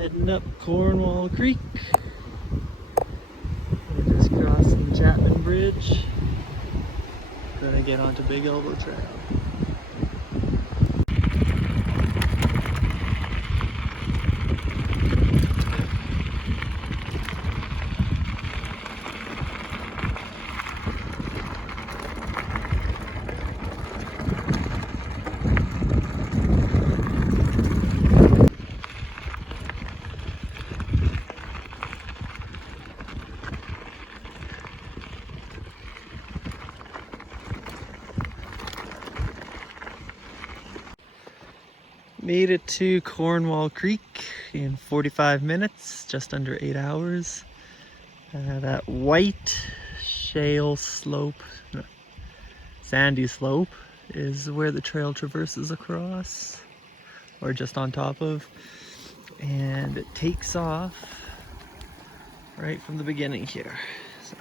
Heading up Cornwall Creek. We're just crossing the Chapman Bridge. Gonna get onto Big Elbow Trail. Made it to Cornwall Creek in 45 minutes, just under 8 hours. That white shale slope, no, sandy slope, is where the trail traverses across, or just on top of, and it takes off right from the beginning here. So,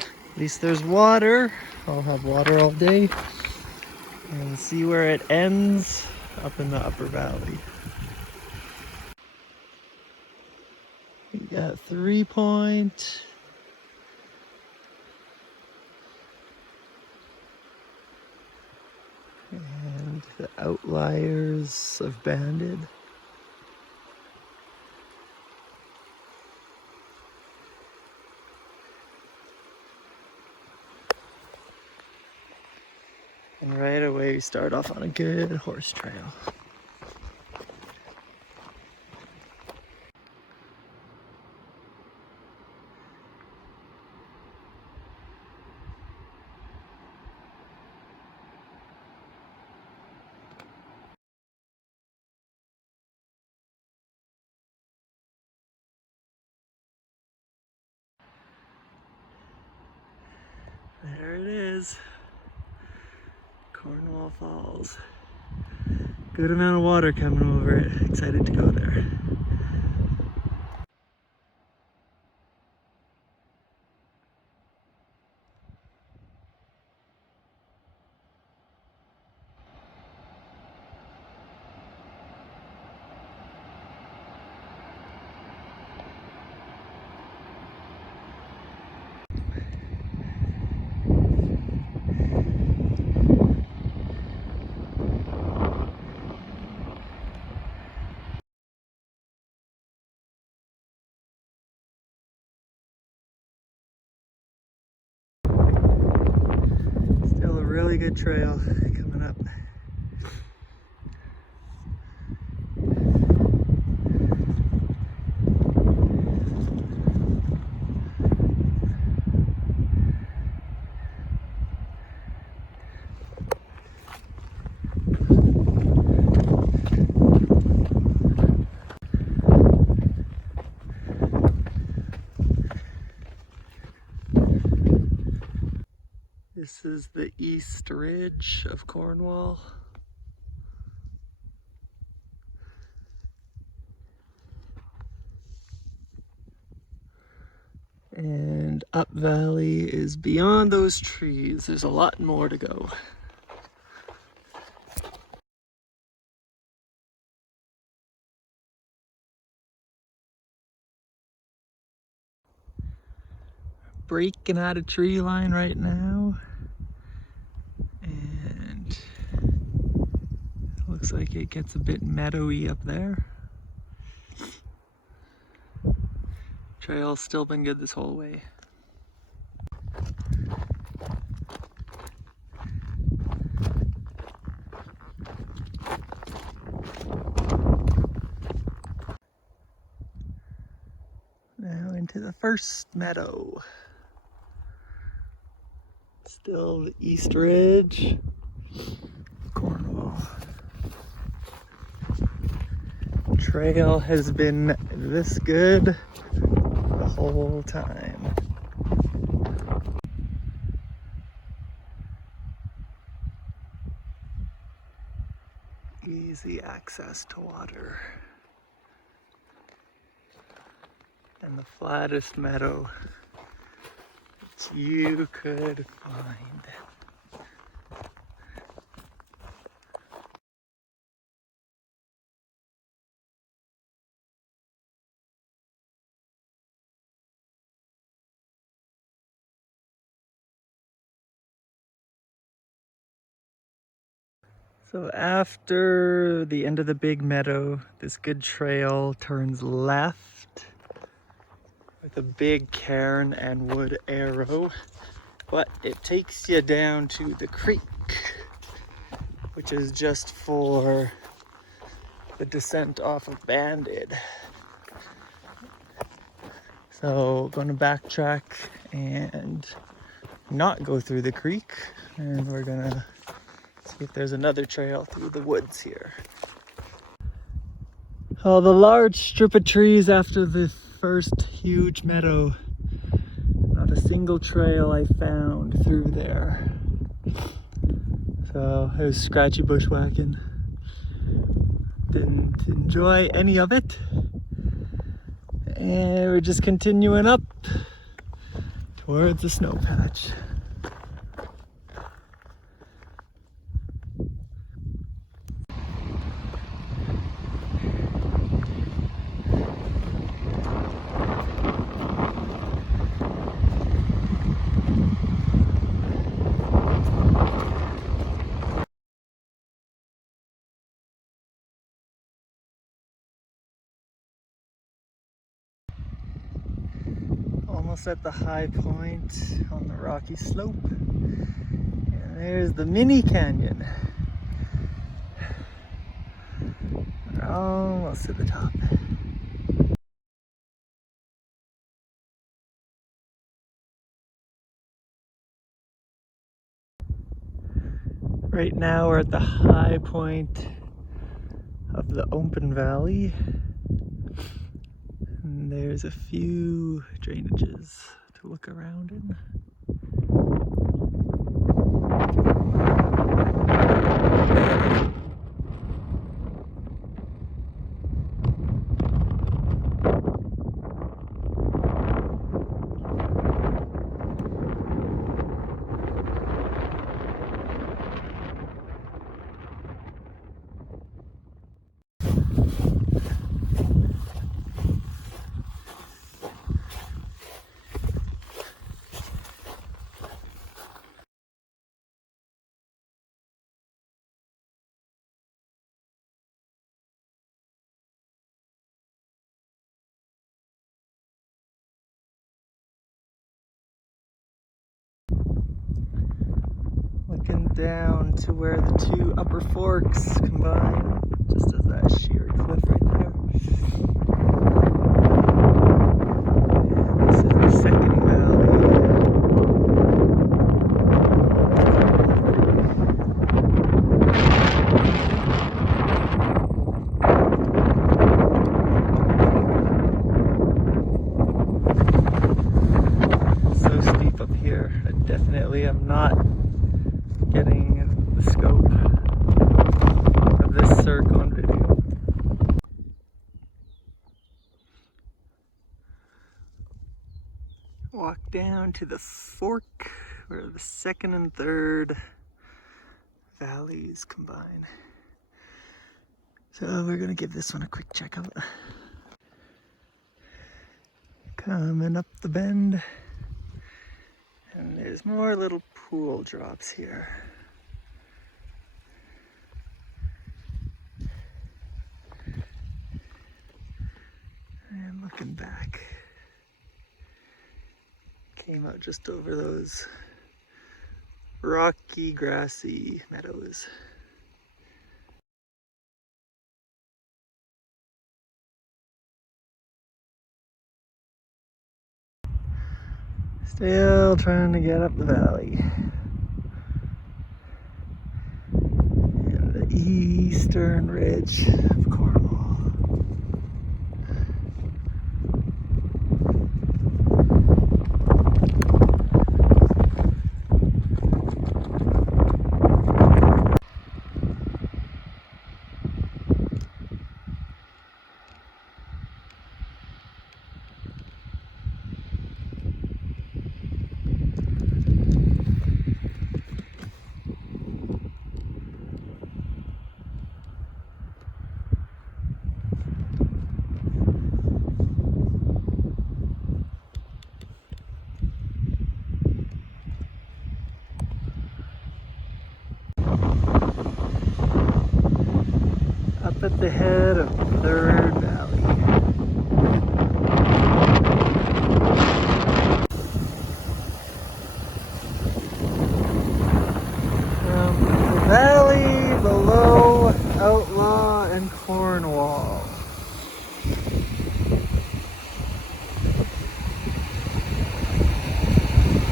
at least there's water. I'll have water all day, and see where it ends up in the upper valley. We got 3 Point. And the outliers of Banded. And right away we start off on a good horse trail. There it is, Cornwall Falls. Good amount of water coming over it. Excited to go there. Still a really good trail coming up. This is the East Ridge of Cornwall. And up valley is beyond those trees. There's a lot more to go. Breaking out of tree line right now. And it looks like it gets a bit meadowy up there. Trail's still been good this whole way. Now into the first meadow. Still the East Ridge, Cornwall. Trail has been this good the whole time. Easy access to water. And the flattest meadow that you could find. So after the end of the big meadow, this good trail turns left with a big cairn and wood arrow, but it takes you down to the creek, which is just for the descent off of Banded. So going to backtrack and not go through the creek, and we're gonna see if there's another trail through the woods here. Oh, the large strip of trees after the first huge meadow. Not a single trail I found through there. So it was scratchy bushwhacking. Didn't enjoy any of it. And we're just continuing up towards the snow patch. Almost at the high point on the rocky slope. And there's the mini canyon. We're almost to the top. Right now we're at the high point of the open valley. And there's a few drainages to look around in. Looking down to where the two upper forks combine, just as that sheer cliff right there. And this is the second valley. So steep up here. I definitely am not getting the scope of this circle on video. Walk down to the fork where the second and third valleys combine. So we're gonna give this one a quick check out. Coming up the bend. And there's more little pool drops here. And looking back, came out just over those rocky, grassy meadows. Still trying to get up the valley. And the eastern ridge of Cornwall. just ahead of Third Valley. The valley below Outlaw and Cornwall.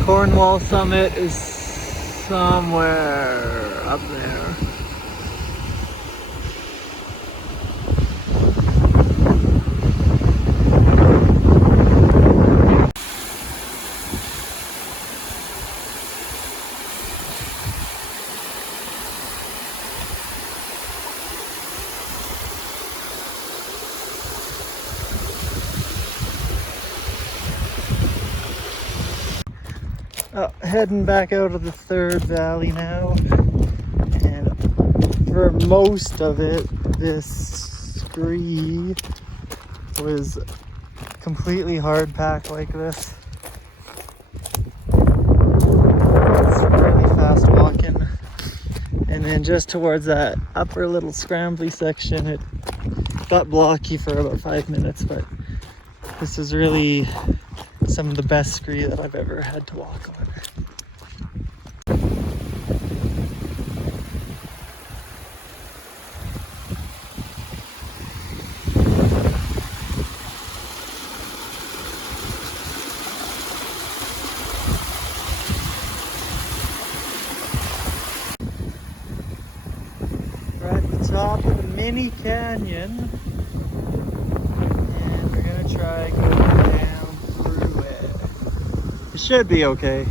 Cornwall summit is somewhere up there. Heading back out of the Third Valley now, and for most of it, this scree was completely hard packed like this. It's really fast walking, and then just towards that upper little scrambly section, it got blocky for about 5 minutes, but this is really some of the best scree that I've ever had to walk on. We're at the top of the mini canyon, and we're gonna try going down through it. It should be okay.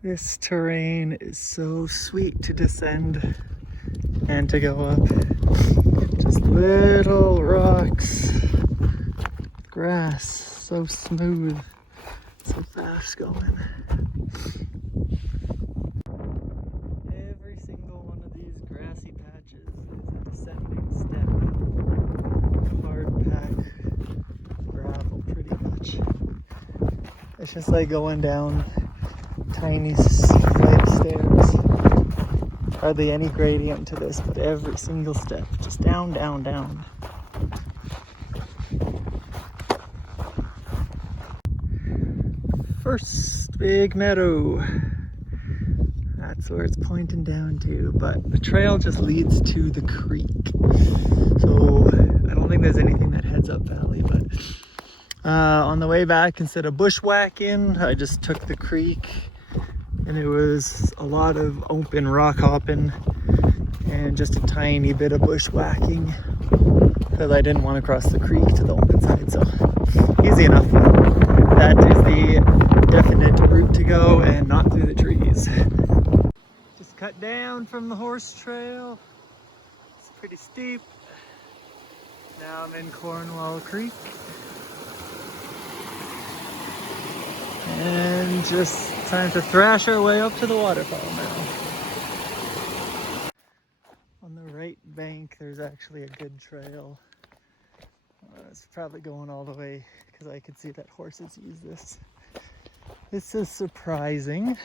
This terrain is so sweet to descend and to go up. Just little rocks, grass, so smooth, so fast going. Every single one of these grassy patches is a descending step. Hard pack gravel pretty much. It's just like going down tiny flight of stairs. Hardly any gradient to this, but every single step, just down, down, down. First big meadow. That's where it's pointing down to, but the trail just leads to the creek. So I don't think there's anything that heads up valley, but On the way back, instead of bushwhacking, I just took the creek, and it was a lot of open rock hopping and just a tiny bit of bushwhacking because I didn't want to cross the creek to the open side, so easy enough. That is the definite route to go and not through the trees. Just cut down from the horse trail. It's pretty steep. Now I'm in Cornwall Creek. And just time to thrash our way up to the waterfall now. On the right bank, there's actually a good trail. It's probably going all the way because I could see that horses use this. This is surprising.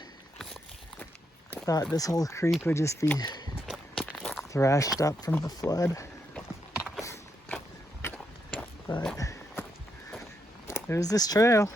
Thought this whole creek would just be thrashed up from the flood. But there's this trail.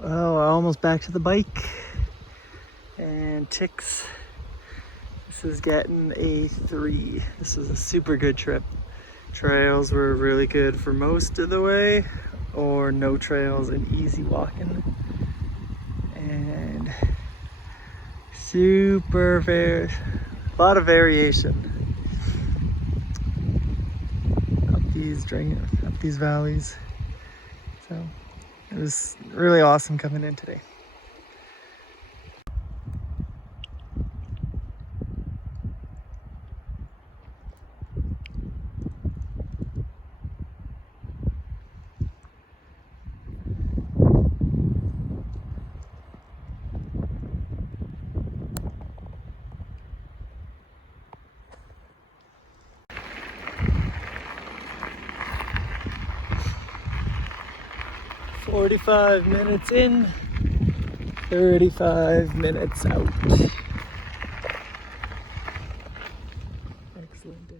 Well, we're almost back to the bike and ticks. This is getting a 3. This was a super good trip. Trails were really good for most of the way, or no trails and easy walking. And a lot of variation up these valleys. So it was really awesome coming in today. "45 minutes in, 35 minutes out." Excellent day.